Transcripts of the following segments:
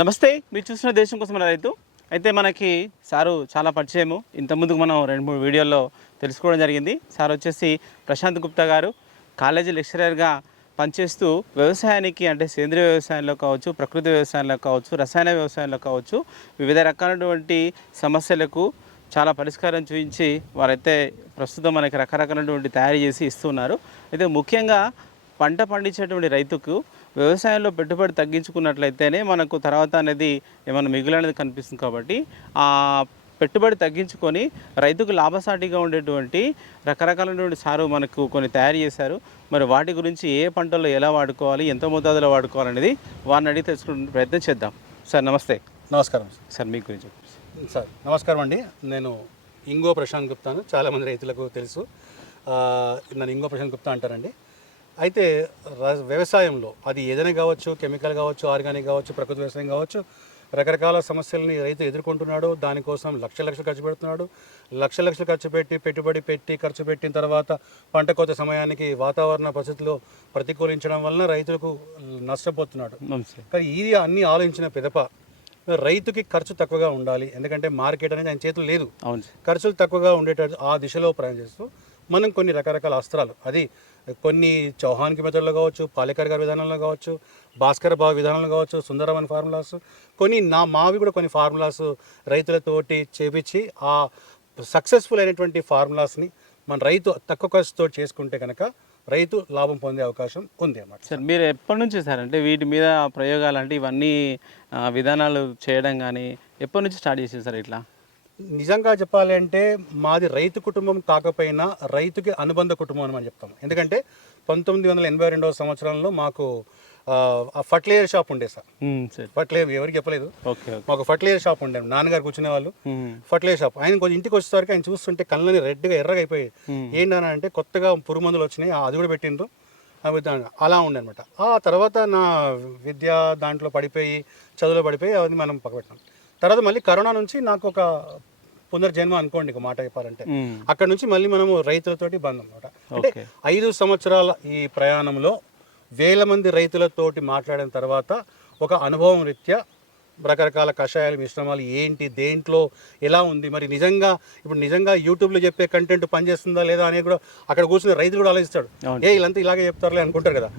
నమస్తే, మీరు చూసిన దేశం కోసం మన రైతు. అయితే మనకి సారు చాలా పరిచయము. ఇంతకుముందుకు మనం 2-3 వీడియోల్లో తెలుసుకోవడం జరిగింది. సార్ వచ్చేసి ప్రశాంత్ గుప్తా గారు కాలేజీ లెక్చరర్గా పనిచేస్తూ వ్యవసాయానికి అంటే సేంద్రియ వ్యవసాయంలో కావచ్చు, ప్రకృతి వ్యవసాయంలో కావచ్చు, రసాయన వ్యవసాయంలో కావచ్చు, వివిధ రకాలైనటువంటి సమస్యలకు చాలా పరిష్కారం చూపించి వారైతే ప్రస్తుతం మనకి రకరకాలైనటువంటి తయారు చేసి ఇస్తున్నారు. అయితే ముఖ్యంగా పంట పండించేటువంటి రైతుకు వ్యవసాయంలో పెట్టుబడి తగ్గించుకున్నట్లయితేనే మనకు తర్వాత అనేది ఏమైనా మిగులు అనేది కనిపిస్తుంది. కాబట్టి ఆ పెట్టుబడి తగ్గించుకొని రైతుకు లాభసాటిగా ఉండేటువంటి రకరకాలైనటువంటి సారు మనకు కొన్ని తయారు చేశారు. మరి వాటి గురించి ఏ పంటల్లో ఎలా వాడుకోవాలి, ఎంత మోతాదులో వాడుకోవాలనేది వారిని అడిగి తెలుసుకునే ప్రయత్నం చేద్దాం. సార్ నమస్తే. నమస్కారం సార్, మీ గురించి సార్. నమస్కారం అండి. నేను ఇంగో ప్రశాంత్ గుప్తాను. చాలామంది రైతులకు తెలుసు, నన్ను ఇంగో ప్రశాంత్ గుప్తా అంటారండి. అయితే వ్యవసాయంలో అది ఏదైనా కావచ్చు, కెమికల్ కావచ్చు, ఆర్గానిక్ కావచ్చు, ప్రకృతి వ్యవసాయం కావచ్చు, రకరకాల సమస్యలని రైతు ఎదుర్కొంటున్నాడు. దానికోసం లక్షలు ఖర్చు పెడుతున్నాడు. లక్షలు పెట్టుబడి ఖర్చు పెట్టిన తర్వాత పంట కోత సమయానికి వాతావరణ పరిస్థితులు ప్రతికూలించడం వలన రైతులకు నష్టపోతున్నాడు. కానీ ఇది అన్నీ ఆలోచించిన పిదప రైతుకి ఖర్చు తక్కువగా ఉండాలి, ఎందుకంటే మార్కెట్ అనేది ఆయన చేతులు లేదు, ఖర్చులు తక్కువగా ఉండేటట్టు ఆ దిశలో ప్రయాణం చేస్తూ మనం కొన్ని రకరకాల అస్త్రాలు, అది కొన్ని చౌహాన్కి మెథడ్లో కావచ్చు, పాలేకర్ గారి విధానంలో కావచ్చు, భాస్కర్ బాబు విధానంలో కావచ్చు, సుందరమన్ ఫార్ములాస్, కొన్ని మావి కూడా కొన్ని ఫార్ములాస్ రైతులతోటి చేపించి ఆ సక్సెస్ఫుల్ అయినటువంటి ఫార్ములాస్ని మన రైతు తక్కువ ఖర్చుతో చేసుకుంటే కనుక రైతు లాభం పొందే అవకాశం ఉంది అన్నమాట. సార్, మీరు ఎప్పటి నుంచి సార్ అంటే వీటి మీద ప్రయోగాలు అంటే ఇవన్నీ విధానాలు చేయడం కానీ ఎప్పటి నుంచి స్టార్ట్ చేసేది సార్? ఇట్లా నిజంగా చెప్పాలి అంటే మాది రైతు కుటుంబం కాకపోయినా రైతుకి అనుబంధ కుటుంబం అని మనం చెప్తాం. ఎందుకంటే 1982 సంవత్సరంలో మాకు ఫర్టిలైజర్ షాప్ ఉండే సార్. ఫర్టిలైజర్ ఎవరికి చెప్పలేదు, మాకు ఫర్టిలైజర్ షాప్ ఉండే. నాన్నగారు కూర్చునే వాళ్ళు, ఫర్టిలైజర్ షాప్. ఆయన కొంచెం ఇంటికి వచ్చేసరికి ఆయన చూస్తుంటే కళ్ళని రెడ్గా ఎర్రగా అయిపోయాయి. ఏంటని అంటే కొత్తగా పురుగు మందులు వచ్చినాయి, అది కూడా పెట్టిండ్రు, అలా ఉండే అనమాట. ఆ తర్వాత నా విద్య దాంట్లో పడిపోయి, చదువులో పడిపోయి అవన్నీ మనం పక్కపెట్టాం. తర్వాత మళ్ళీ కరోనా నుంచి నాకు ఒక పునర్జన్మ అనుకోండి, ఒక మాట చెప్పాలంటే. అక్కడ నుంచి మళ్ళీ మనము రైతులతోటి బంధం అనమాట. అంటే 5 సంవత్సరాల ఈ ప్రయాణంలో వేల మంది రైతులతోటి మాట్లాడిన తర్వాత ఒక అనుభవం రీత్యా రకరకాల కషాయాలు, మిశ్రమాలు ఏంటి, దేంట్లో ఎలా ఉంది, మరి నిజంగా యూట్యూబ్లో చెప్పే కంటెంట్ పనిచేస్తుందా లేదా అనేది కూడా అక్కడ కూర్చుని రైతులు కూడా ఆలోచిస్తాడు. వీళ్ళంతా ఇలాగే చెప్తారులే అనుకుంటారు కదా.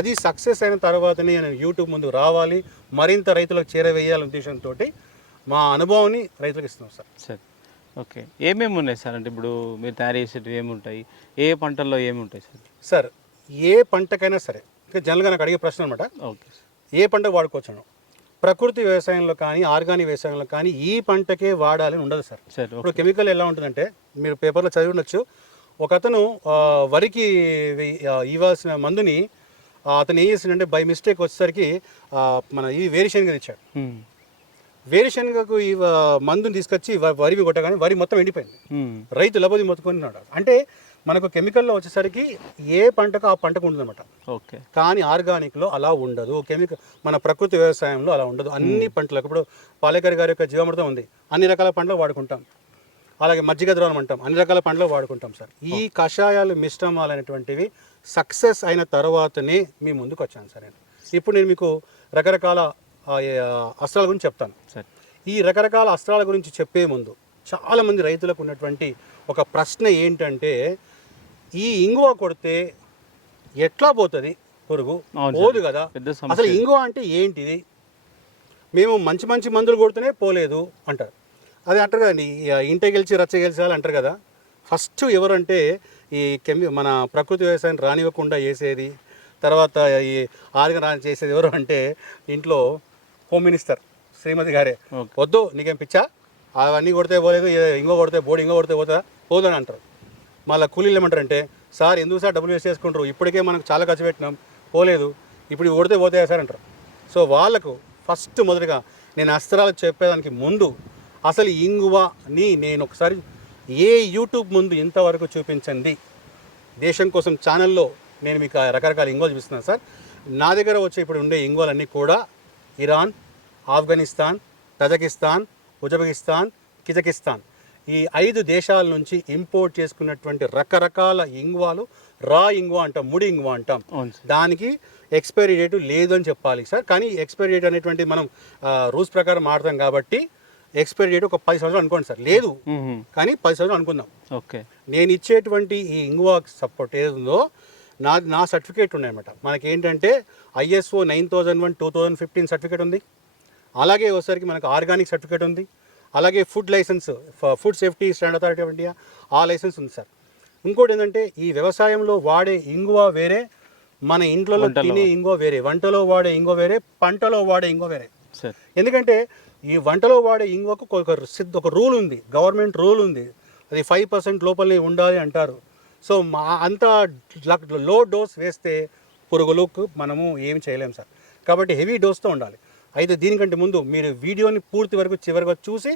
అది సక్సెస్ అయిన తర్వాతనే నేను యూట్యూబ్ ముందు రావాలి, మరింత రైతులకు చేరవేయాలనే ఉద్దేశంతో మా అనుభవాన్ని రైతులకు ఇస్తున్నాం సార్. సార్ ఓకే, ఏమేమి ఉన్నాయి సార్? అంటే ఇప్పుడు మీరు తయారు చేసేటివి ఏముంటాయి, ఏ పంటల్లో ఏముంటాయి సార్? సార్, ఏ పంటకైనా సరే జనరల్గా నాకు అడిగే ప్రశ్న అనమాట, ఓకే, ఏ పంటకు వాడుకోవచ్చాను? ప్రకృతి వ్యవసాయంలో కానీ ఆర్గానిక్ వ్యవసాయంలో కానీ ఈ పంటకే వాడాలని ఉండదు సార్. ఇప్పుడు కెమికల్ ఎలా ఉంటుందంటే మీరు పేపర్లో చదివి ఉండొచ్చు, ఒక అతను వరికి ఇవ్వాల్సిన మందుని అతను ఏం చేసిందంటే బై మిస్టేక్ వచ్చేసరికి మన ఈ వేరుశనగ ఇచ్చాడు. వేరుశనగకు ఈ మందుని తీసుకొచ్చి వరివి కొట్టగానే వరి మొత్తం ఎండిపోయింది. రైతు లబోది మొత్తుకున్నాడు. అంటే మనకు కెమికల్లో వచ్చేసరికి ఏ పంటకు ఆ పంటకు ఉంటుందన్నమాట. ఓకే, కానీ ఆర్గానిక్లో అలా ఉండదు. మన ప్రకృతి వ్యవసాయంలో అలా ఉండదు. అన్ని పంటలకు ఇప్పుడు పాలేకర్ గారి యొక్క జీవామృతం ఉంది, అన్ని రకాల పంటలు వాడుకుంటాం. అలాగే మజ్జిగ ద్రవం అంటాం, అన్ని రకాల పంటలు వాడుకుంటాం సార్. ఈ కషాయాలు, మిశ్రమాలు అనేటువంటివి సక్సెస్ అయిన తర్వాతనే మీ ముందుకు వచ్చాను సార్. ఇప్పుడు నేను మీకు రకరకాల అస్త్రాల గురించి చెప్తాను. ఈ రకరకాల అస్త్రాల గురించి చెప్పే ముందు చాలామంది రైతులకు ఉన్నటువంటి ఒక ప్రశ్న ఏంటంటే, ఈ ఇంగువ కొడితే ఎట్లా పోతుంది పురుగు? పోదు కదా, అసలు ఇంగువ అంటే ఏంటిది? మేము మంచి మందులు కొడితేనే పోలేదు అంటారు. అది అంటారు కదండి, ఇంట గెలిచి రచ్చ గెలిచాలి అంటారు కదా. ఫస్ట్ ఎవరంటే ఈ మన ప్రకృతి వ్యవసాయం రానివ్వకుండా చేసేది, తర్వాత ఈ ఆర్గన్ చేసేది ఎవరు అంటే ఇంట్లో హోమ్ మినిస్టర్ శ్రీమతి గారే. వద్దు, నీకేం పిచ్చా, అవన్నీ కొడితే పోలేదు, ఇంకో కొడితే పోతుందా? పోదని అంటారు. మళ్ళీ కూలీలు ఏమంటారంటే, సార్ ఎందుకు సార్ డబ్బులు వేస్ట్ చేసుకుంటారు, ఇప్పటికే మనకు చాలా ఖర్చు పెట్టినాం, పోలేదు, ఇప్పుడు కొడితే పోతాయా సార్ అంటారు. సో వాళ్ళకు ఫస్ట్ మొదటిగా నేను అస్త్రాలు చెప్పేదానికి ముందు అసలు ఇంగువని నేను ఒకసారి యూట్యూబ్ ముందు ఇంతవరకు చూపించండి. దేశం కోసం ఛానల్లో నేను మీకు రకరకాల ఇంగువలు చూపిస్తున్నాను సార్. నా దగ్గర వచ్చి ఇప్పుడు ఉండే ఇంగువలన్నీ కూడా ఇరాన్, ఆఫ్ఘనిస్తాన్, తజకిస్తాన్, ఉజ్బెకిస్తాన్, కిజకిస్తాన్, ఈ 5 దేశాల నుంచి ఇంపోర్ట్ చేసుకున్నటువంటి రకరకాల ఇంగువాలు రా ఇంగువ అంటాం, ముడి ఇంగువ అంటాం. దానికి ఎక్స్పైరీ డేట్ లేదు అని చెప్పాలి సార్. కానీ ఎక్స్పైరీ డేట్ అనేటువంటి మనం రూల్స్ ప్రకారం ఆడతాం కాబట్టి ఎక్స్పైరీ డేట్ ఒక 10 సంవత్సరాలు అనుకోండి సార్, లేదు కానీ 10 సంవత్సరాలు అనుకుందాం. ఓకే, నేను ఇచ్చేటువంటి ఈ ఇంగువ సపోర్ట్ ఏదో నా సర్టిఫికేట్ ఉన్నాయన్నమాట. మనకి ఏంటంటే ISO 9001 2015 సర్టిఫికేట్ ఉంది. అలాగే ఒకసారికి మనకు ఆర్గానిక్ సర్టిఫికేట్ ఉంది. అలాగే food license, food safety standard authority of India ఆ లైసెన్స్ ఉంది సార్. ఇంకోటి ఏంటంటే ఈ వ్యవసాయంలో వాడే ఇంగువ వేరే, మన ఇంట్లో తినే ఇంగువ వేరే, వంటలో వాడే ఇంగువ వేరే, పంటలో వాడే ఇంగువ వేరే. ఎందుకంటే ఈ వంటలో వాడే ఇంగువకు ఒక రూల్ ఉంది, గవర్నమెంట్ రూల్ ఉంది, అది 5% లోపలనే ఉండాలి అంటారు. సో అంత లో డోస్ వేస్తే పురుగులకు మనము ఏమి చేయలేము సార్. కాబట్టి హెవీ డోస్తో ఉండాలి. అయితే దీనికంటే ముందు మీరు వీడియోని పూర్తి వరకు చివరిగా చూసి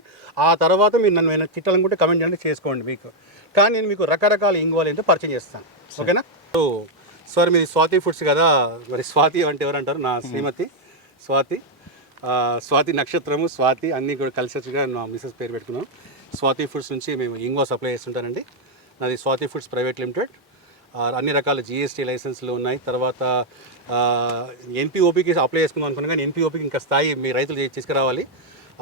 ఆ తర్వాత మీరు నన్ను తిట్టాలనుకుంటే కమెంట్ చేయండి, చేసుకోండి మీకు. కానీ నేను మీకు రకరకాల ఇంగువలు అయితే పరిచయం చేస్తాను, ఓకేనా? సో సార్ మీది స్వాతి ఫుడ్స్ కదా, మరి స్వాతి అంటే ఎవరంటారు? నా శ్రీమతి స్వాతి నక్షత్రము, స్వాతి అన్నీ కూడా కలిసిగా నా మిసెస్ పేరు పెట్టుకున్నాం. స్వాతి ఫుడ్స్ నుంచి మేము ఇంగువ సప్లై చేస్తుంటానండి. నాది స్వాతి ఫుడ్స్ ప్రైవేట్ లిమిటెడ్. అన్ని రకాల GST లైసెన్స్లు ఉన్నాయి. తర్వాత NPOPకి అప్లై చేసుకుందాం అనుకున్నాను, కానీ NPOPకి ఇంకా స్థాయి మీ రైతులు తీసుకురావాలి.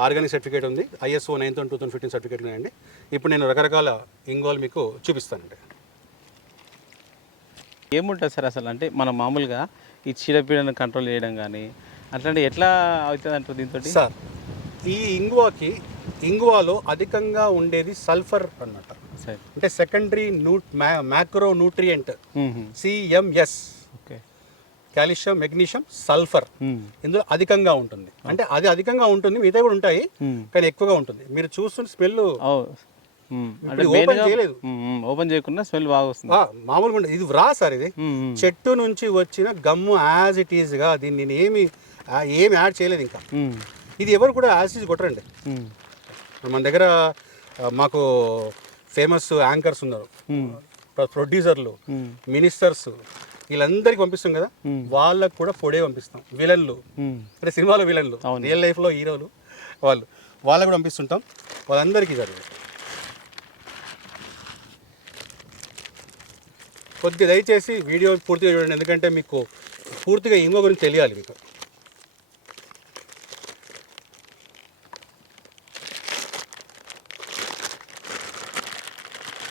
ఆర్గానిక్ సర్టిఫికేట్ ఉంది, ISO 9001 2015 సర్టిఫికేట్ ఉన్నాయండి. ఇప్పుడు నేను రకరకాల ఇంగువలు మీకు చూపిస్తానండి. ఏముంటుంది సార్ అసలు? అంటే మనం మామూలుగా ఈ చీడపీడను కంట్రోల్ చేయడం కానీ అట్లాంటి ఎట్లా అవుతుంది అంటారు దీంతో? సార్ ఈ ఇంగువలో అధికంగా ఉండేది సల్ఫర్ అన్నమాట. అంటే secondary macro nutrient CMS, calcium, magnesium, sulphur ఇందులో అధికంగా ఉంటుంది. అంటే అది అధికంగా ఉంటుంది, మిగతా కూడా ఉంటాయి కానీ ఎక్కువగా ఉంటుంది. మీరు చూస్తున్న స్మెల్ ఓపెన్ చేయలేదు, ఓపెన్ చేయకుండా స్మెల్ బాగా వస్తుంది. మామూలుగా ఉంటుంది. ఇది రా సార్, ఇది చెట్టు నుంచి వచ్చిన గమ్ము యాజ్ ఇట్ ఈజ్ గా. దీన్ని నేను ఏమి యాడ్ చేయలేదు ఇంకా. ఇది ఎవరు కూడా యాజ్ ఇట్ కొట్టరండి. మన దగ్గర మాకు ఫేమస్ యాంకర్స్ ఉన్నారు, ప్రొడ్యూసర్లు, మినిస్టర్స్, వీళ్ళందరికీ పంపిస్తాం కదా, వాళ్ళకు కూడా పొడే పంపిస్తాం. విలన్లు అంటే సినిమాలో విలన్లు, రియల్ లైఫ్లో హీరోలు, వాళ్ళకు కూడా పంపిస్తుంటాం. వాళ్ళందరికీ జరుగుతుంది. కొద్దిగా దయచేసి వీడియో పూర్తిగా చూడండి, ఎందుకంటే మీకు పూర్తిగా ఇంగువ గురించి తెలియాలి మీకు.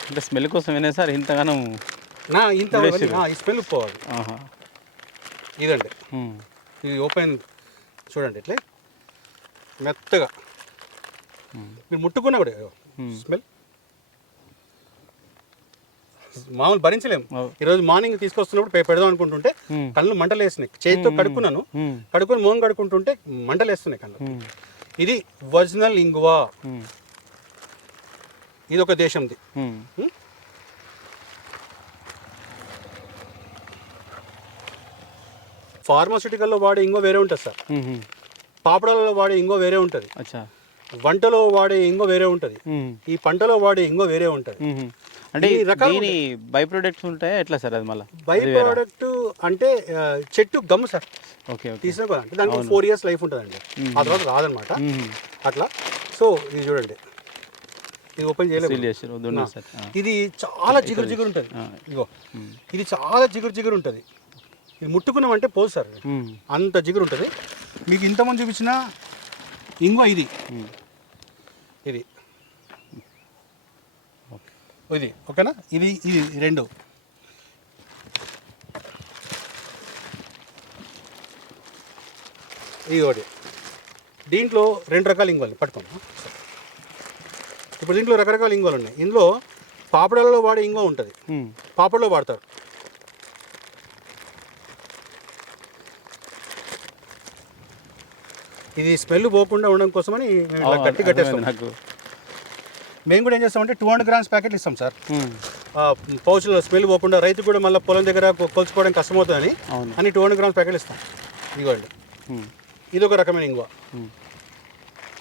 అంటే స్మెల్ కోసమేనా సార్ ఇంతగానం? ఈ స్మెల్ పోవాలి. ఇదండి, ఇది ఓపెన్ చూడండి, ఇట్లా మెత్తగా మీరు ముట్టుకున్నా కూడా స్మెల్ మామూలు భరించలేము. ఈరోజు మార్నింగ్ తీసుకొస్తున్నప్పుడు పెడదాం అనుకుంటుంటే కళ్ళు మంటలు వేస్తున్నాయి. చేతితో కడుక్కొని మోహం కడుక్కుంటుంటే మంటలు వేస్తున్నాయి కళ్ళు. ఇది ఒరిజినల్ ఇంగువ, ఇది ఒక దేశంది. ఫార్మాస్యూటికల్లో వాడే ఇంగో వేరే ఉంటుంది సార్, పాపడాలలో వాడే ఇంగో వేరే ఉంటుంది, వంటలో వాడే ఇంగో వేరే ఉంటుంది, ఈ పంటలో వాడే ఇంగో వేరే ఉంటుంది. అంటే దీని బై ప్రొడక్ట్స్ ఉంటాయి ఎట్లా సార్? అది మళ్ళీ బై ప్రోడక్ట్ అంటే చెట్టు గమ్ము సార్, తీసుకోవాలి అంటే దానికి 4 years లైఫ్ ఉంటుందండి, ఆ తర్వాత రాదనమాట అట్లా. సో ఇది చూడండి, ఇది ఓపెన్ చేయలేదు. ఇది చాలా జిగురు ఉంటుంది. ఇగో ఇది చాలా జిగురు ఉంటుంది. ఇది ముట్టుకున్నామంటే పోదు సార్, అంత జిగురు ఉంటుంది. మీకు ఇంతమంది చూపించిన ఇంకో ఇది ఓకేనా? ఇది రెండు. ఇది ఒకటి. దీంట్లో 2 రకాల ఇంగువలు పట్టుకోండి. ఇప్పుడు దీంట్లో రకరకాల ఇంగువలు ఉన్నాయి. ఇందులో పాపడాలలో వాడే ఇంగువ ఉంటుంది, పాపడలో వాడతారు. ఇది స్మెల్ పోకుండా ఉండడం కోసమని గట్టి కట్టేస్తాం. మేము కూడా ఏం చేస్తామంటే 200 grams ప్యాకెట్లు ఇస్తాం సార్. పౌచ్లో స్మెల్ పోకుండా, రైతు కూడా మళ్ళీ పొలం దగ్గర కొలుచుకోవడానికి కష్టమవుతుందని అని 200 grams ప్యాకెట్లు ఇస్తాం. ఇదిగోండి, ఇది ఒక రకమైన ఇంగువ.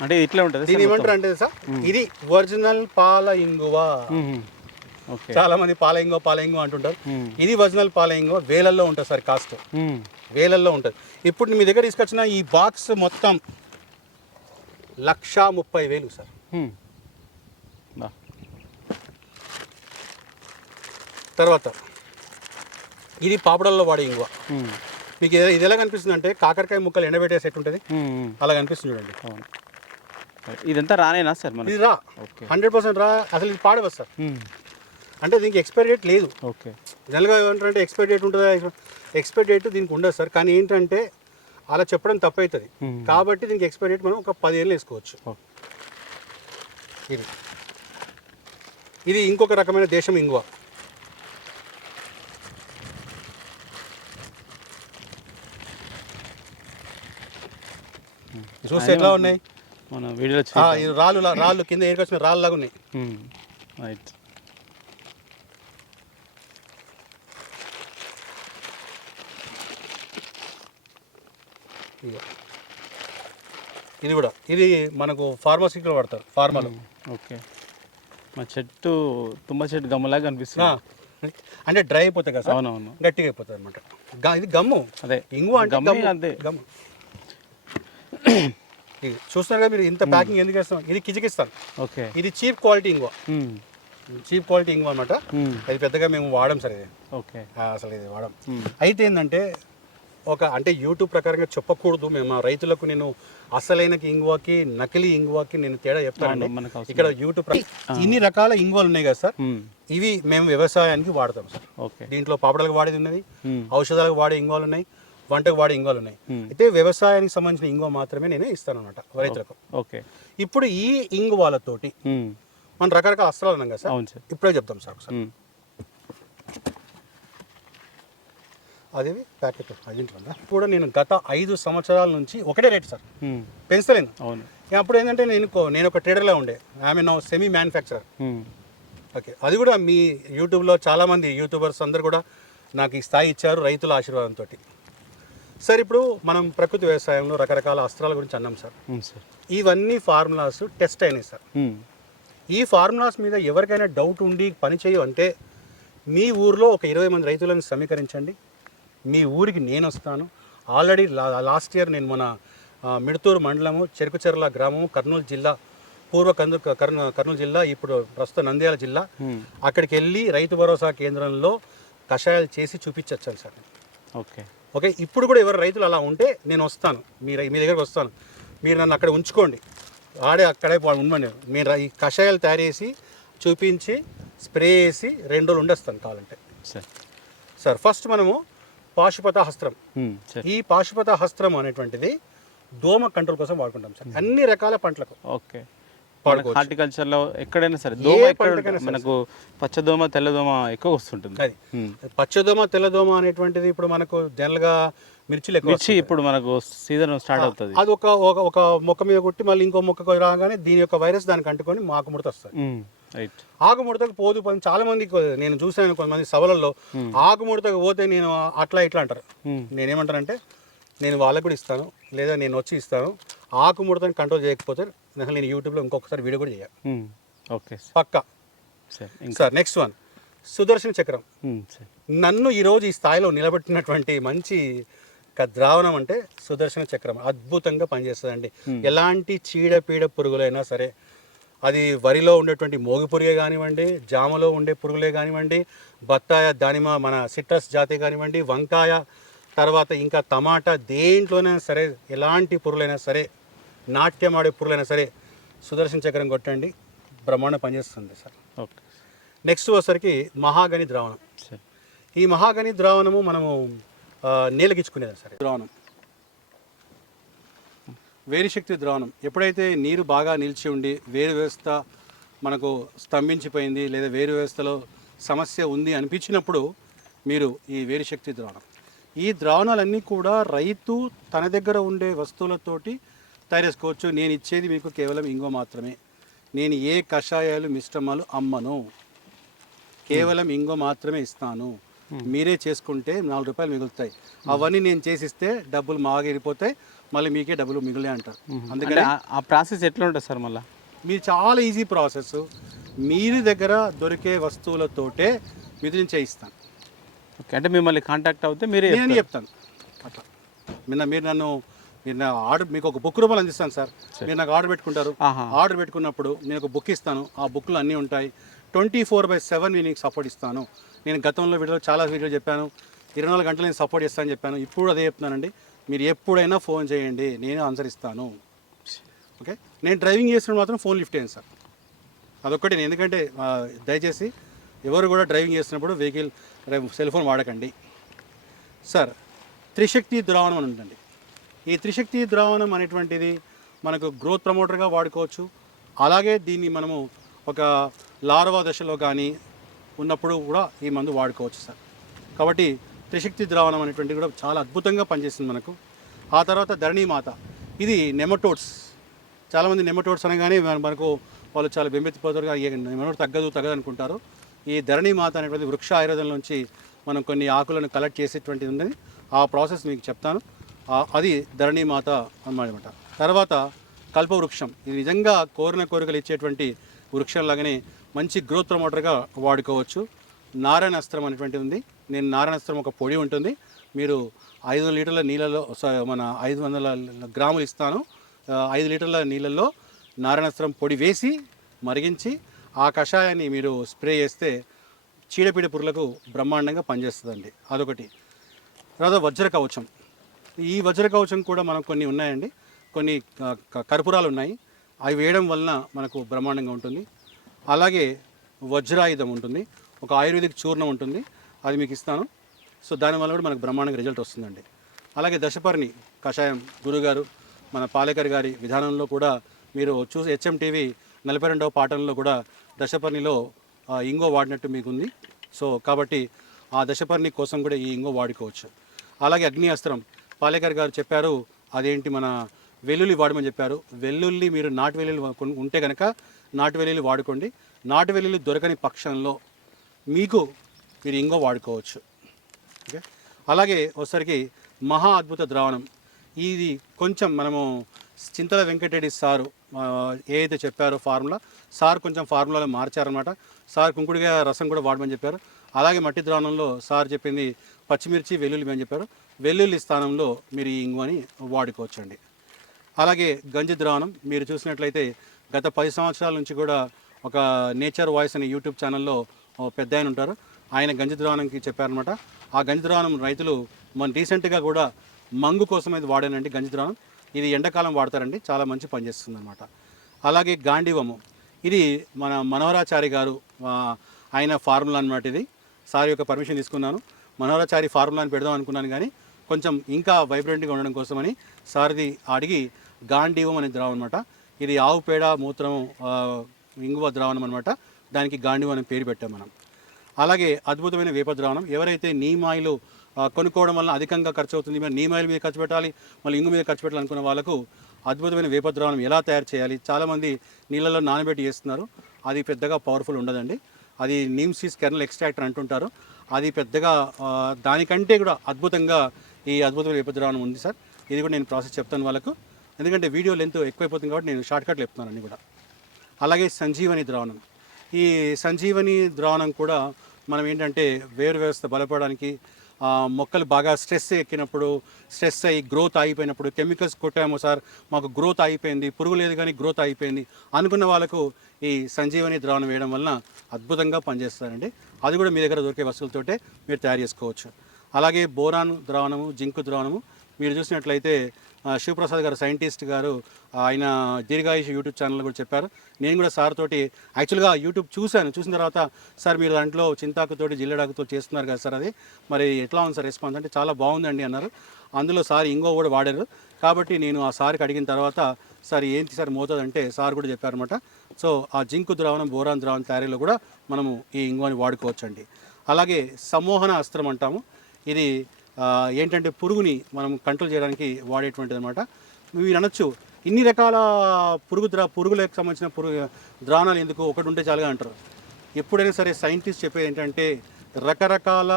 అంటే ఇట్లా ఉంటుంది. దీని ఏమంటారు అంటే సార్, ఇది ఒరిజినల్ పాల ఇంగువ. చాలా మంది పాల ఇంగువ అంటుంటారు. ఇది ఒరిజినల్ పాల ఇంగువ. వేలల్లో ఉంటుంది సార్, కాస్ట్ వేలల్లో ఉంటుంది. ఇప్పుడు మీ దగ్గర తీసుకొచ్చిన ఈ బాక్స్ మొత్తం 1,30,000 సార్. తర్వాత ఇది పాపడాల్లో వాడే ఇంగువ. మీకు ఇది ఎలా కనిపిస్తుంది అంటే కాకరకాయ ముక్కలు ఎండబెట్టేసి ఎట్టుంటుంది అలా కనిపిస్తుంది చూడండి. ఇదంతా రానేనా సార్ ఇది రా 100% రా. అసలు ఇది పాడవచ్చు సార్. అంటే దీనికి ఎక్స్పైరీ డేట్ లేదు. ఓకే, జనరల్గా ఏమంటారంటే ఎక్స్పైరీ డేట్ ఉంటుందా, ఎక్స్పైరీ డేట్ దీనికి ఉండదు సార్. కానీ ఏంటంటే అలా చెప్పడం తప్పవుతుంది. కాబట్టి దీనికి ఎక్స్పైరీ డేట్ మనం ఒక 10 ఏళ్ళు వేసుకోవచ్చు. ఇది ఇంకొక రకమైన దేశం ఇంగువ. చూస్తే ఎట్లా ఉన్నాయి మన వీడియోలో ఇది రాళ్ళు కింద ఏరికి వచ్చిన రాళ్ళు లాగా ఉన్నాయి. రైట్. ఇది కూడా ఇది మనకు ఫార్మసీలో వాడతారు ఫార్మాలు. ఓకే, మా చెట్టు తుమ్మ చెట్టు గమ్ములాగా కనిపిస్తుంది. అంటే డ్రై అయిపోతాయి కదా. అవునవును, గట్టిగా అయిపోతుంది అనమాట. ఇది గమ్ము. అదే ఇంగువ అంటే అంతే గమ్ము. చూస్తున్నారు కదా మీరు, ఇంత ప్యాకింగ్ ఎందుకు వేస్తాం? ఇది కిజికిస్తాన్. ఓకే, ఇది చీప్ క్వాలిటీ ఇంగువ. చీప్ క్వాలిటీ ఇంగువ అనమాట. అది పెద్దగా మేము వాడడం సరే. ఓకే, అసలు ఇది వాడడం. అయితే ఏంటంటే అంటే యూట్యూబ్ ప్రకారంగా చెప్పకూడదు. మేము రైతులకు నేను అసలైన ఇంగువకి నకిలీ ఇంగువకి నేను తేడా చెప్తానండి. ఇక్కడ యూట్యూబ్ ఇన్ని రకాల ఇంగువలు ఉన్నాయి కదా సార్, ఇవి మేము వ్యవసాయానికి వాడతాం సార్. దీంట్లో పాపడాలకు వాడేది ఉన్నది, ఔషధాలకు వాడే ఇంగువలు ఉన్నాయి, వంటకు వాడే ఇంగువలు ఉన్నాయి. అయితే వ్యవసాయానికి సంబంధించిన ఇంగువ మాత్రమే నేను ఇస్తాను అనమాట రైతులకు. ఓకే, ఇప్పుడు ఈ ఇంగువాలతోటి మనం రకరకాల అస్త్రాలు ఉన్నాం కదా సార్, ఇప్పుడే చెప్తాం సార్ ఒకసారి. అది ప్యాకెట్ అజింటుందా కూడా నేను గత 5 సంవత్సరాల నుంచి ఒకటే రేట్ సార్, పెంచలేను. అవును. అప్పుడు ఏంటంటే నేను ఒక ట్రేడర్లా ఉండే, I'm now semi manufacturer. Okay, అది కూడా మీ యూట్యూబ్లో చాలామంది యూట్యూబర్స్ అందరు కూడా నాకు ఈ స్థాయి ఇచ్చారు రైతుల ఆశీర్వాదంతో. సార్ ఇప్పుడు మనం ప్రకృతి వ్యవసాయంలో రకరకాల అస్త్రాల గురించి అన్నాం సార్. ఇవన్నీ ఫార్ములాస్ టెస్ట్ అయినాయి సార్. ఈ ఫార్ములాస్ మీద ఎవరికైనా డౌట్ ఉండి పని అంటే మీ ఊర్లో ఒక 20 మంది రైతులను సమీకరించండి, మీ ఊరికి నేను వస్తాను. ఆల్రెడీ లాస్ట్ ఇయర్ నేను మన మిడుతూరు మండలము, చెరుకుచెర్ల గ్రామము, కర్నూలు జిల్లా, కర్నూలు జిల్లా, ఇప్పుడు ప్రస్తుతం నంద్యాల జిల్లా, అక్కడికి వెళ్ళి రైతు భరోసా కేంద్రంలో కషాయాలు చేసి చూపించచ్చాను సార్. ఓకే ఓకే, ఇప్పుడు కూడా ఎవరు రైతులు అలా ఉంటే నేను వస్తాను, మీ దగ్గరకు వస్తాను. మీరు నన్ను అక్కడ ఉంచుకోండి, అక్కడే ఉండమని. మీరు ఈ కషాయాలు తయారు చేసి చూపించి స్ప్రే చేసి 2 రోజులు ఉండేస్తాను కావాలంటే సార్. ఫస్ట్ మనము పాశుపత హస్త్రం. ఈ పాశుపత హస్త్రం అనేటువంటిది దోమ కంట్రోల్ కోసం వాడుకుంటాం సార్, అన్ని రకాల పంటలకు. ఓకే, హార్టికల్చర్ లో ఎక్కడైనా సరే దోమ మనకు పచ్చదోమ తెల్లదోమ ఎక్కువ వస్తుంటుంది. అది పచ్చదోమ తెల్లదోమ అనేటువంటిది ఇప్పుడు మనకు జనరల్ గా మిర్చి ఇప్పుడు మనకు సీజన్ స్టార్ట్ అవుతుంది. అది ఒక మొక్క మీద కొట్టి మళ్ళీ ఇంకో మొక్క రాగానే దీని యొక్క వైరస్ దానికి అంటుకొని ఆకుముడత వస్తుంది. ఆకుముడతకు పోదు. చాలా మంది నేను చూసాను, కొంతమంది సభలలో ఆకుముడతకు పోతే నేను అట్లా ఇట్లా అంటారు. నేనేమంటానంటే నేను వాళ్ళకు కూడా ఇస్తాను, లేదా నేను వచ్చి ఇస్తాను. ఆకుముడతని కంట్రోల్ చేయకపోతే అసలు నేను యూట్యూబ్లో ఇంకొకసారి వీడియో కూడా చేయాలి. ఓకే పక్కా సార్. నెక్స్ట్ వన్ సుదర్శన చక్రం. నన్ను ఈరోజు ఈ స్థాయిలో నిలబెట్టినటువంటి మంచి ద్రావణం అంటే సుదర్శన చక్రం. అద్భుతంగా పనిచేస్తుందండి. ఎలాంటి చీడపీడ పురుగులైనా సరే, అది వరిలో ఉండేటువంటి మోగి పురుగే కానివ్వండి, జామలో ఉండే పురుగులే కానివ్వండి, బత్తాయ, దానిమ్మ, మన సిట్రస్ జాతి కానివ్వండి, వంకాయ, తర్వాత ఇంకా టమాటా, దేంట్లోనైనా సరే ఎలాంటి పురుగులైనా సరే, నాట్యం ఆడే పురుగులైనా సరే సుదర్శన చక్రం కొట్టండి, బ్రహ్మాండం పనిచేస్తుంది సార్. ఓకే, నెక్స్ట్ వచ్చేసరికి మహాగని ద్రావణం. ఈ మహాగని ద్రావణము మనము నీలకిచ్చుకునేది సార్. ద్రావణం వేరుశక్తి ద్రావణం. ఎప్పుడైతే నీరు బాగా నిలిచి ఉండి వేరు వ్యవస్థ మనకు స్తంభించిపోయింది, లేదా వేరు వ్యవస్థలో సమస్య ఉంది అనిపించినప్పుడు మీరు ఈ వేరుశక్తి ద్రావణం, ఈ ద్రావణాలన్నీ కూడా రైతు తన దగ్గర ఉండే వస్తువులతోటి తయారు చేసుకోవచ్చు. నేను ఇచ్చేది మీకు కేవలం ఇంగువ మాత్రమే. నేను ఏ కషాయాలు మిశ్రమాలు అమ్మను, కేవలం ఇంగువ మాత్రమే ఇస్తాను. మీరే చేసుకుంటే 4 రూపాయలు మిగులుతాయి. అవన్నీ నేను చేసిస్తే డబ్బులు మాగిరిపోతాయి, మళ్ళీ మీకే డబ్బులు మిగిలే అంటారు. అందుకని ఆ ప్రాసెస్ ఎట్లా ఉంటుంది సార్? మళ్ళీ మీరు చాలా ఈజీ ప్రాసెస్. మీరు దగ్గర దొరికే వస్తువులతోటే మీరు నేను చేయిస్తాను. ఓకే, అంటే మిమ్మల్ని కాంటాక్ట్ అవుతే మీరే నేను చెప్తాను అట్లా. మీరు నన్ను ఆర్డర్, మీకు ఒక బుక్ రూపాయలు అందిస్తాను సార్. మీరు నాకు ఆర్డర్ పెట్టుకుంటారు. ఆర్డర్ పెట్టుకున్నప్పుడు నేను ఒక బుక్ ఇస్తాను. ఆ బుక్లో అన్నీ ఉంటాయి. 24/7 నేను సపోర్ట్ ఇస్తాను. నేను గతంలో వీడియోలో చాలా వీడియో చెప్పాను. 24 గంటలు నేను సపోర్ట్ చేస్తానని చెప్పాను. ఇప్పుడు అదే చెప్తున్నానండి, మీరు ఎప్పుడైనా ఫోన్ చేయండి, నేను ఆన్సర్ ఇస్తాను. ఓకే, నేను డ్రైవింగ్ చేస్తున్నప్పుడు మాత్రం ఫోన్ లిఫ్ట్ చేయండి సార్, అదొక్కటి. నేను ఎందుకంటే దయచేసి ఎవరు కూడా డ్రైవింగ్ చేస్తున్నప్పుడు వెహికల్ సెల్ ఫోన్ వాడకండి. సార్, త్రిశక్తి ద్రావణం అని ఉంటుంది. ఈ త్రిశక్తి ద్రావణం అనేటువంటిది మనకు గ్రోత్ ప్రమోటర్గా వాడుకోవచ్చు. అలాగే దీన్ని మనము ఒక లార్వా దశలో కానీ ఉన్నప్పుడు కూడా ఈ మందు వాడుకోవచ్చు సార్. కాబట్టి త్రిశక్తి ద్రావణం అనేటువంటిది కూడా చాలా అద్భుతంగా పనిచేస్తుంది మనకు. ఆ తర్వాత ధరణి మాత, ఇది నెమటోడ్స్. చాలామంది నెమటోడ్స్ అనగానే మనకు వాళ్ళు చాలా బెంబెత్తిపోతారు, నెమటోడ్ తగ్గదు అనుకుంటారు. ఈ ధరణి మాత అనేటువంటి వృక్ష ఆయుర్వేదం నుంచి మనం కొన్ని ఆకులను కలెక్ట్ చేసేటువంటిది ఉంది. ఆ ప్రాసెస్ మీకు చెప్తాను. అది ధరణి మాత అన్నమాట. తర్వాత కల్పవృక్షం, ఇది నిజంగా కోరిన కోరికలు ఇచ్చేటువంటి వృక్షం లాగానే మంచి గ్రోత్ ప్రమోటర్గా వాడుకోవచ్చు. నారాయణాస్త్రం అనేటువంటిది ఉంది. నేను నారాయణాస్త్రం ఒక పొడి ఉంటుంది, మీరు 500 లీటర్ల నీళ్ళలో మన 500 గ్రాములు ఇస్తాను. 5 లీటర్ల నీళ్ళల్లో నారాయణాస్త్రం పొడి వేసి మరిగించి ఆ కషాయాన్ని మీరు స్ప్రే చేస్తే చీడపీడ పురుగులకు బ్రహ్మాండంగా పనిచేస్తుందండి. అదొకటి. తర్వాత వజ్ర కవచం, ఈ వజ్ర కవచం కూడా మనకు కొన్ని ఉన్నాయండి, కొన్ని కర్పూరాలు ఉన్నాయి, అవి వేయడం వలన మనకు బ్రహ్మాండంగా ఉంటుంది. అలాగే వజ్రాయుధం ఉంటుంది, ఒక ఆయుర్వేదిక్ చూర్ణం ఉంటుంది, అది మీకు ఇస్తాను. సో దానివల్ల కూడా మనకు బ్రహ్మాండంగా రిజల్ట్ వస్తుందండి. అలాగే దశపర్ణి కషాయం గురుగారు మన పాలేకర్ గారి విధానంలో కూడా మీరు చూసి హెచ్ఎంటీవీ 42వ పాఠంలో కూడా దశపర్ణిలో ఇంగో వాడినట్టు మీకు ఉంది. సో కాబట్టి ఆ దశపర్ణి కోసం కూడా ఈ ఇంగో వాడుకోవచ్చు. అలాగే అగ్ని అస్త్రం పాలేకర్ గారు చెప్పారు, అదేంటి మన వెల్లుల్లి వాడమని చెప్పారు. వెల్లుల్లి మీరు నాటు వెల్లుల్లి ఉంటే కనుక నాటు వెల్లుల్లి వాడుకోండి. నాటు వెల్లుల్లి దొరకని పక్షంలో మీరు ఇంగో వాడుకోవచ్చు. ఓకే, అలాగే ఒకసారికి మహా అద్భుత ద్రావణం, ఇది కొంచెం మనము చింతల వెంకటరెడ్డి సారు ఏదైతే చెప్పారో ఫార్ములా, సార్ కొంచెం ఫార్ములాలో మార్చారనమాట. సార్ కుంకుడుగా రసం కూడా వాడమని చెప్పారు. అలాగే మట్టి ద్రావణంలో సార్ చెప్పింది పచ్చిమిర్చి వెల్లుల్లి అని చెప్పారు. వెల్లుల్లి స్థానంలో మీరు ఈ ఇంగువని వాడుకోవచ్చండి. అలాగే గంజి ద్రావణం, మీరు చూసినట్లయితే గత 10 సంవత్సరాల నుంచి కూడా ఒక నేచర్ వాయిస్ అనే యూట్యూబ్ ఛానల్లో పెద్ద ఆయన ఉంటారు, ఆయన గంజి ద్రావణంకి చెప్పారనమాట. ఆ గంజి ద్రావణం రైతులు మన రీసెంట్గా కూడా మంగు కోసం అయితే వాడానండి గంజి ద్రావణం. ఇది ఎండాకాలం వాడతారండి, చాలా మంచి పనిచేస్తుంది అనమాట. అలాగే గాంధీవము, ఇది మన మనోహరాచారి గారు ఆయన ఫార్ములా అనమాట. ఇది సార్ యొక్క పర్మిషన్ తీసుకున్నాను, మనోహరాచారి ఫార్ములాని పెడదాం అనుకున్నాను, కానీ కొంచెం ఇంకా వైబ్రెంట్గా ఉండడం కోసమని సార్ది అడిగి గాంధీవం అనే ద్రావణం అనమాట. ఇది ఆవు పేడ మూత్రం ఇంగువ ద్రావణం అనమాట, దానికి గాంధీవం అనే పేరు పెట్టాం మనం. అలాగే అద్భుతమైన వేప ద్రావణం, ఎవరైతే నీమ్ ఆయిల్ కొనుక్కోవడం వల్ల అధికంగా ఖర్చు అవుతుంది, మరి నీమ్ ఆయిల్ మీద ఖర్చు పెట్టాలి, మళ్ళీ ఇంగు మీద ఖర్చు పెట్టాలనుకున్న వాళ్ళకు అద్భుతమైన వేప ద్రావణం ఎలా తయారు చేయాలి, చాలామంది నీళ్ళలో నానబెట్టి చేస్తున్నారు, అది పెద్దగా పవర్ఫుల్ ఉండదండి. అది నీమ్ సీడ్స్ కెర్నల్ ఎక్స్ట్రాక్టర్ అంటుంటారు, అది పెద్దగా దానికంటే కూడా అద్భుతంగా ఈ అద్భుతమైన వేప ద్రావణం ఉంది సార్. ఇది కూడా నేను ప్రాసెస్ చెప్తాను వాళ్ళకు, ఎందుకంటే వీడియో లెంత్ ఎక్కువైపోతుంది కాబట్టి నేను షార్ట్కట్లు చెప్తున్నాను అన్నీ కూడా. అలాగే సంజీవని ద్రావణం, ఈ సంజీవని ద్రావణం కూడా మనం ఏంటంటే వేరు వ్యవస్థ బలపడడానికి, మొక్కలు బాగా స్ట్రెస్ ఎక్కినప్పుడు, స్ట్రెస్ అయ్యి గ్రోత్ ఆగిపోయినప్పుడు, కెమికల్స్ కొట్టాము సార్ మాకు గ్రోత్ అయిపోయింది, పురుగు లేదు కానీ గ్రోత్ అయిపోయింది అనుకున్న వాళ్ళకు ఈ సంజీవని ద్రావణం వేయడం వలన అద్భుతంగా పనిచేస్తారండి. అది కూడా మీ దగ్గర దొరికే వస్తువులతోటే మీరు తయారు చేసుకోవచ్చు. అలాగే బోరాన్ ద్రావణము, జింకు ద్రావణము, మీరు చూసినట్లయితే శివప్రసాద్ గారు సైంటిస్ట్ గారు ఆయన దీర్ఘాయుష్ యూట్యూబ్ ఛానల్ కూడా చెప్పారు. నేను కూడా సార్ తోటి యాక్చువల్గా యూట్యూబ్ చూసిన తర్వాత సార్ మీరు దాంట్లో చింతాకుతోటి జిల్లెడాకుతో చేస్తున్నారు కదా సార్, అది మరి ఎట్లా ఉంది సార్ రెస్పాన్స్ అంటే చాలా బాగుందండి అన్నారు. అందులో సార్ ఇంగో కూడా వాడారు. కాబట్టి నేను ఆ సార్కి అడిగిన తర్వాత సార్ ఏంటి సార్ మోతాదంటే సార్ కూడా చెప్పారనమాట. సో ఆ జింకు ద్రావణం, బోరాన్ ద్రావణం తయారీలో కూడా మనము ఈ ఇంగోని వాడుకోవచ్చండి. అలాగే సమ్మోహన అస్త్రం అంటాము, ఇది ఏంటంటే పురుగుని మనం కంట్రోల్ చేయడానికి వాడేటువంటిది అనమాట. మీరు అనొచ్చు ఇన్ని రకాల పురుగులకు సంబంధించిన ద్రావణాలు ఎందుకు, ఒకటి ఉంటే చాలుగా అంటారు. ఎప్పుడైనా సరే సైంటిస్ట్ చెప్పేది ఏంటంటే రకరకాల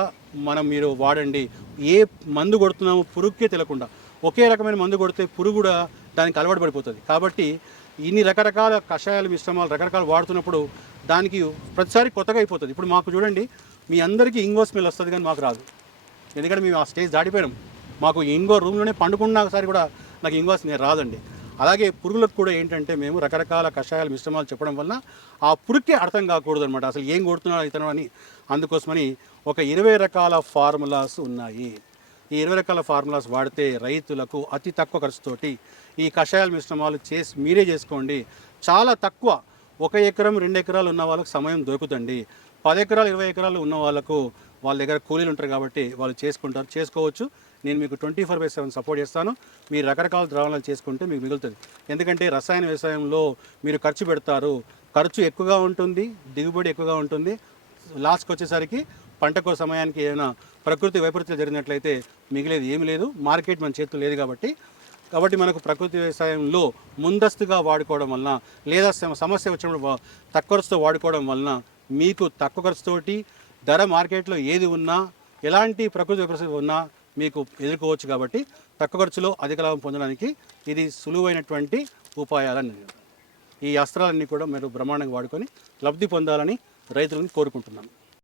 మీరు వాడండి, ఏ మందు కొడుతున్నామో పురుగుకే తెలియకుండా ఒకే రకమైన మందు కొడితే పురుగు కూడా దానికి అలవాటు పడిపోతుంది. కాబట్టి ఇన్ని రకరకాల కషాయాలు మిశ్రమాలు రకరకాలు వాడుతున్నప్పుడు దానికి ప్రతిసారి కొత్తగా అయిపోతుంది. ఇప్పుడు మాకు చూడండి, మీ అందరికీ ఇంగో స్మెల్ వస్తుంది కానీ మాకు రాదు, ఎందుకంటే మేము ఆ స్టేజ్ దాటిపోయాం. మాకు ఇంగో రూమ్లోనే పండుకున్న ఒకసారి కూడా నాకు ఇంగో స్మెల్ రాదండి. అలాగే పురుగులకు కూడా ఏంటంటే మేము రకరకాల కషాయాల మిశ్రమాలు చెప్పడం వల్ల ఆ పురుగుకే అర్థం కాకూడదు అనమాట, అసలు ఏం కొడుతున్నాడు ఇతను అని. అందుకోసమని ఒక 20 రకాల ఫార్ములాస్ ఉన్నాయి. ఈ 20 రకాల ఫార్ములాస్ వాడితే రైతులకు అతి తక్కువ ఖర్చుతోటి ఈ కషాయాల మిశ్రమాలు మీరే చేసుకోండి. చాలా తక్కువ, 1 ఎకరం 2 ఎకరాలు ఉన్న వాళ్ళకి సమయం దొరుకుతుంది. 10 ఎకరాలు 20 ఎకరాలు ఉన్న వాళ్ళకు వాళ్ళ దగ్గర కూలీలు ఉంటారు కాబట్టి వాళ్ళు చేసుకోవచ్చు. నేను మీకు 24/7 సపోర్ట్ చేస్తాను. మీరు రకరకాల ద్రావణాలు చేసుకుంటే మీకు మిగులుతుంది. ఎందుకంటే రసాయన వ్యవసాయంలో మీరు ఖర్చు పెడతారు, ఖర్చు ఎక్కువగా ఉంటుంది, దిగుబడి ఎక్కువగా ఉంటుంది. లాస్ట్కి వచ్చేసరికి పంటకో సమయానికి ఏమైనా ప్రకృతి వైపరీత్యాలు జరిగినట్లయితే మిగిలేది ఏమీ లేదు. మార్కెట్ మన చేతిలో లేదు కాబట్టి మనకు ప్రకృతి వ్యవసాయంలో ముందస్తుగా వాడుకోవడం వలన లేదా సమస్య వచ్చినప్పుడు తక్కువ ఖర్చుతో వాడుకోవడం వలన మీకు తక్కువ ఖర్చుతోటి ధర మార్కెట్లో ఏది ఉన్నా ఎలాంటి ప్రకృతి వైపరీత్యం ఉన్నా మీకు ఎదుర్కోవచ్చు. కాబట్టి తక్కువ ఖర్చులో అధిక లాభం పొందడానికి ఇది సులువైనటువంటి ఉపాయాలని, ఈ అస్త్రాలన్నీ కూడా మీరు బ్రహ్మాండంగా వాడుకొని లబ్ధి పొందాలని రైతులను కోరుకుంటున్నాను.